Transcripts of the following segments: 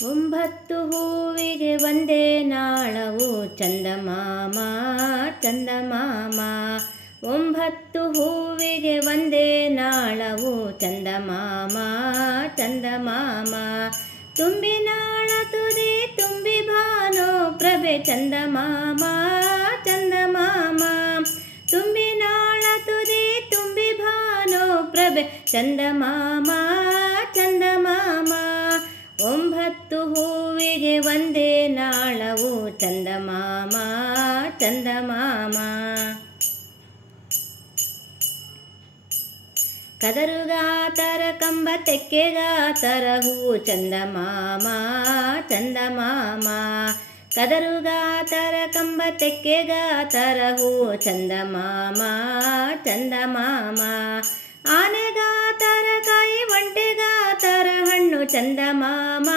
ಒಂಬತ್ತು ಹೂವಿಗೆ ಒಂದೇ ನಾಳವು ಚಂದಮಾಮ ಚಂದಮಾಮ. ಒಂಬತ್ತು ಹೂವಿಗೆ ಒಂದೇ ನಾಳವು ಚಂದಮಾಮ ಚಂದಮಾಮ. ತುಂಬಿ ನಾಳ ತುದಿ ತುಂಬಿ ಭಾನೋ ಪ್ರಭೆ ಚಂದಮಾಮ ಚಂದಮಾಮ. ತುಂಬಿ ನಾಳ ತುದಿ ತುಂಬಿ ಭಾನೋ ಪ್ರಭೆ ಚಂದಮಾಮ ಚಂದಮಾಮ. ಒಂಬತ್ತು ಹೂವಿಗೆ ಒಂದೇ ನಾಳವು ಚಂದಮಾಮ ಚಂದಮಾಮ. ಕದರುಗಾತರ ಕಂಬ ತೆಕ್ಕೆಗಾತರ ಹೂವು ಚಂದಮಾಮ ಚಂದಮಾಮ. ಕದರುಗಾತರ ಕಂಬ ತೆಕ್ಕೆಗಾತರ ಹೂವು ಚಂದಮಾಮ ಚಂದಮಾಮ. ಆನೆಗಾತರ ಕಾಯಿ ಒಂಟೆಗಾತರ ಹಣ್ಣು ಚಂದಮಾಮ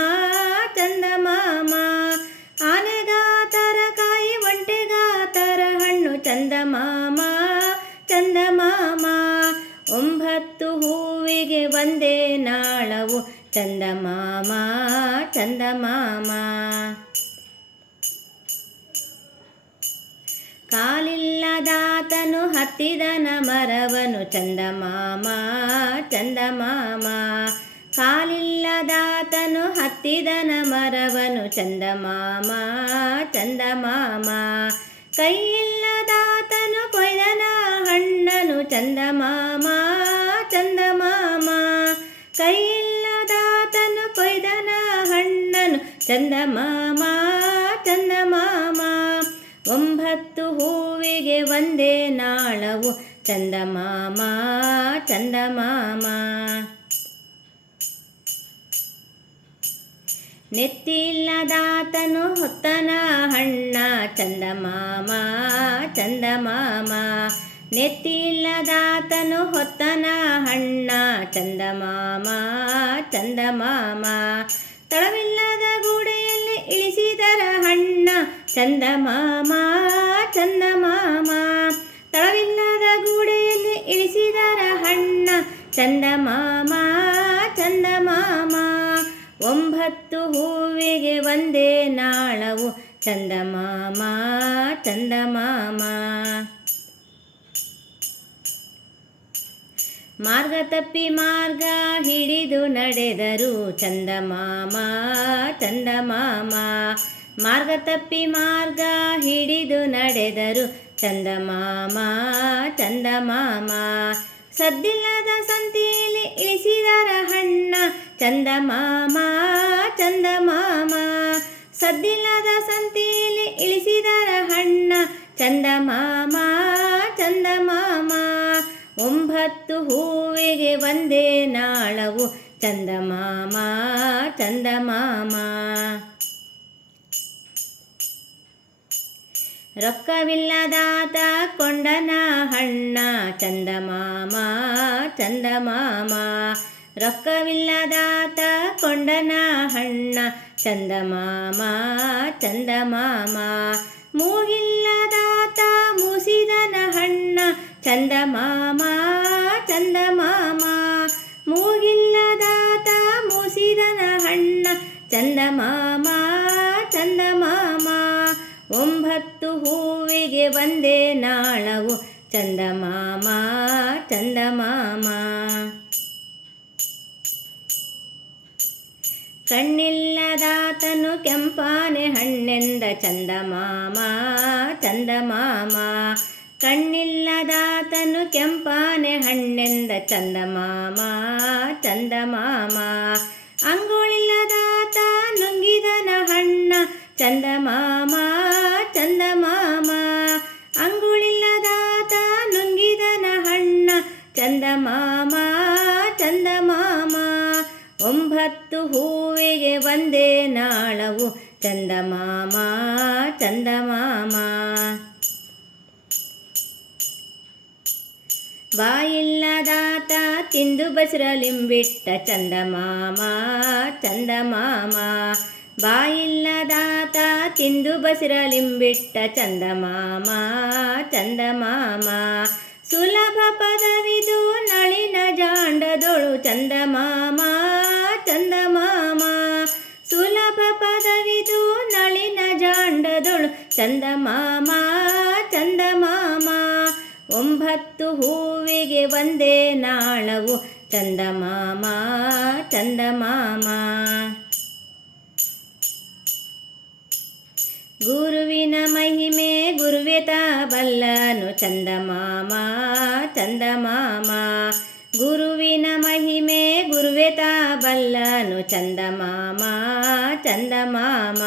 ಚಂದಮಾಮ. ಆನೆಗಾತರ ಕಾಯಿ ಒಂಟೆಗಾತರ ಹಣ್ಣು ಚಂದಮಾಮ ಚಂದಮಾಮ. ಒಂಬತ್ತು ಹೂವಿಗೆ ಒಂದೇ ನಾಳವು ಚಂದಮಾಮ ಚಂದಮಾಮ. ಕಾಲಿಲ್ಲದಾತನು ಹತ್ತಿದನ ಮರವನು ಚಂದಮಾಮ ಚಂದಮಾಮ. ಕಾಲಿಲ್ಲದಾತನು ಹತ್ತಿದನ ಮರವನು ಚಂದಮಾಮ ಚಂದಮಾಮ. ಕೈಯಿಲ್ಲದಾತನು ಕೊಯ್ದನ ಹಣ್ಣನು ಚಂದಮಾಮ ಚಂದಮಾಮ. ಕೈಯಿಲ್ಲದಾತನು ಕೊಯ್ದನ ಹಣ್ಣನು ಚಂದಮಾಮ ಚಂದಮಾಮ. ಒಂಬತ್ತು ಹೂವಿಗೆ ಒಂದೇ ನಾಳವು ಚಂದಮಾಮ ಚಂದಮಾಮ. ನೆತ್ತಿಲ್ಲದಾತನು ಹೊತ್ತನ ಹಣ್ಣ ಚಂದಮಾಮ ಚಂದಮಾಮ. ನೆತ್ತಿಲ್ಲದಾತನು ಹೊತ್ತನ ಹಣ್ಣ ಚಂದಮಾಮ ಚಂದಮಾಮ. ತಳವಿಲ್ಲದ ಗೂಡೆಯಲ್ಲಿ ಇಳಿಸಿದರ ಹಣ್ಣ ಚಂದಮಾಮ ಚಂದಮಾಮ. ತಳವಿಲ್ಲದ ಗೂಡೆಯಲ್ಲಿ ಇಳಿಸಿದರ ಹಣ್ಣ ಚಂದಮಾಮ ಚಂದಮಾಮ. ಒಂಬತ್ತು ಹೂವಿಗೆ ಒಂದೇ ನಾಳವು ಚಂದಮಾಮ ಚಂದಮಾಮ. ಮಾರ್ಗ ತಪ್ಪಿ ಮಾರ್ಗ ಹಿಡಿದು ನಡೆದರು ಚಂದಮಾಮ ಚಂದಮಾಮ. ಮಾರ್ಗ ತಪ್ಪಿ ಮಾರ್ಗ ಹಿಡಿದು ನಡೆದರು ಚಂದಮಾಮ ಚಂದಮಾಮ. ಸದ್ದಿಲ್ಲದ ಸಂತಿಯಲ್ಲಿ ಇಳಿಸಿದರ ಹಣ್ಣ ಚಂದಮಾಮ ಚಂದಮಾಮ. ಸದ್ದಿಲ್ಲದ ಸಂತಿಯಲ್ಲಿ ಇಳಿಸಿದರ ಹಣ್ಣ ಚಂದಮಾಮ ಚಂದಮಾಮ. ಒಂಬತ್ತು ಹೂವಿಗೆ ಒಂದೇ ನಾಳವು ಚಂದಮಾಮ ಚಂದಮಾಮ. ರೊಕ್ಕವಿಲ್ಲದಾತ ಕೊಂಡನ ಹಣ್ಣ ಚಂದಮಾಮ ಚಂದಮಾಮ. ರೊಕ್ಕವಿಲ್ಲದಾತ ಕೊಂಡನ ಹಣ್ಣ ಚಂದಮಾಮ ಚಂದಮಾಮ. ಮೂಗಿಲ್ಲದಾತ ಮೂಸಿದನ ಹಣ್ಣ ಚಂದಮಾಮ ಚಂದಮಾಮ. ಮೂಗಿಲ್ಲದಾತ ಮೂಸಿದನ ಹಣ್ಣ ಚಂದಮಾಮ ಚಂದಮಾಮ. ಒಂಬತ್ತು ಹೂವಿಗೆ ಒಂದೇ ನಾಳವು ಚಂದಮಾಮ ಚಂದಮಾಮ. ಕಣ್ಣಿಲ್ಲದಾತನು ಕೆಂಪಾನೆ ಹಣ್ಣೆಂದ ಚಂದಮಾಮ ಚಂದಮಾಮ. ಕಣ್ಣಿಲ್ಲದಾತನು ಕೆಂಪಾನೆ ಹಣ್ಣೆಂದ ಚಂದಮಾಮ ಚಂದಮಾಮ. ಅಂಗುಳಿಲ್ಲದಾತ ನುಂಗಿದನ ಹಣ್ಣ ಚಂದಮಾಮ ಚಂದಮಾಮ. ಅಂಗುಳಿಲ್ಲದಾತ ನುಂಗಿದನ ಹಣ್ಣ ಚಂದಮಾಮ ಚಂದಮಾಮ. ಒಂಬತ್ತು ಹೂವಿಗೆ ಒಂದೇ ನಾಳವು ಚಂದಮಾಮ ಚಂದಮಾಮ. ಬಾಯಿಲ್ಲದಾತ ತಿಂದು ಬಸರಲಿಂಬಿಟ್ಟ ಚಂದಮಾಮ ಚಂದಮಾಮ. ಬಾಯಿಲ್ಲದಾತ ತಿಂದು ಬಸರಲಿಂಬಿಟ್ಟ ಚಂದಮಾಮ ಚಂದಮಾಮ. ಸುಲಭ ಪದವಿದು ನಳಿನ ಜಾಂಡದೊಳು ಚಂದಮಾಮ ಚಂದಮಾಮ. ಸುಲಭ ಚಂದಮಾಮ ಚಂದಮಾಮ. 9 ಹೂವಿಗೆ ಒಂದೇ ನಾಳವು ಚಂದಮಾಮ ಚಂದಮಾಮ. ಗುರುವಿನ ಮಹಿಮೆ ಗುರುವೇ ತಾ ಬಲ್ಲನು ಚಂದಮಾಮ ಚಂದಮಾಮ. ಗುರುವಿನ ಮಹಿಮೆ ಗುರುವೇ ತಾ ಬಲ್ಲನು ಚಂದಮಾಮ ಚಂದಮಾಮ.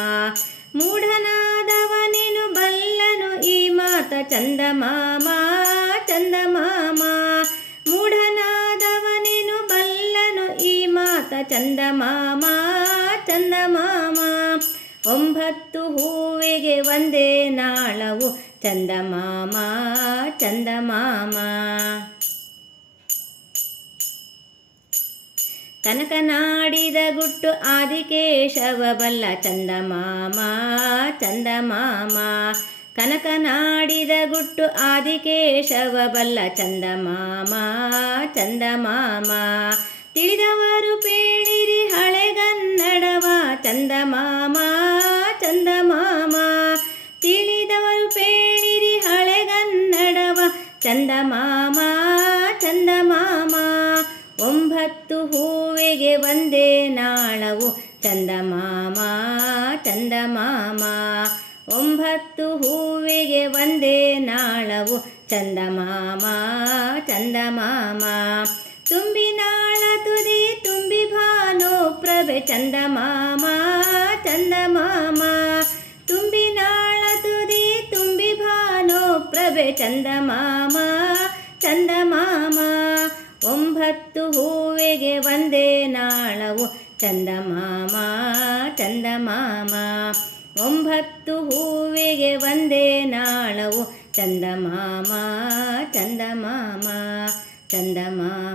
ಮೂಢನಾದವನೇನು ಬಲ್ಲನು ಈ ಮಾತ ಚಂದಮಾಮ ಚಂದಮಾಮ. ಮೂಢನಾದವನೇನು ಬಲ್ಲನು ಈ ಮಾತ ಚಂದಮಾಮ ಚಂದಮಾಮ. 9 ಹೂವಿಗೆ ಒಂದೇ ನಾಳವು ಚಂದಮಾಮ ಚಂದಮಾಮ. ಕನಕನಾಡಿದ ಗುಟ್ಟು ಆದಿಕೇಶವ ಬಲ್ಲ ಚಂದಮಾಮ ಚಂದಮಾಮ. ಕನಕನಾಡಿದ ಗುಟ್ಟು ಆದಿಕೇಶವ ಬಲ್ಲ ಚಂದಮಾಮ ಚಂದಮಾಮ. ತಿಳಿದವರು ಪೇಳಿರಿ ಹಳೆಗನ್ನಡವ ಚಂದಮಾಮ ಚಂದಮಾಮ. ತಿಳಿದವರು ಪೇಳಿರಿ ಹಳೆಗನ್ನಡವ ಚಂದಮಾಮ ಚಂದಮಾಮ. 9 ಹೂವಿಗೆ ಒಂದೇ ನಾಳವು ಚಂದಮಾಮ ಚಂದಮಾಮ. 9 ಹೂವಿಗೆ ಒಂದೇ ನಾಳವು ಚಂದಮಾಮ ಚಂದಮಾಮ. ತುಂಬಿ ನಾಳ ತುದಿ ತುಂಬಿ ಭಾನು ಪ್ರಭೆ ಚಂದಮಾಮ ಚಂದಮಾಮ. ತುಂಬಿ ನಾಳ ತುದಿ ತುಂಬಿ ಭಾನು ಪ್ರಭೆ ಚಂದಮಾಮ ಚಂದಮಾಮ. 9 ಹೂವಿಗೆ ಒಂದೇ ನಾಳವು ಚಂದಮಾಮ ಚಂದಮಾಮ. 9 ಹೂವಿಗೆ ಒಂದೇ ನಾಳವು ಚಂದಮಾಮ ಚಂದಮಾಮ ಚಂದಮಾಮ.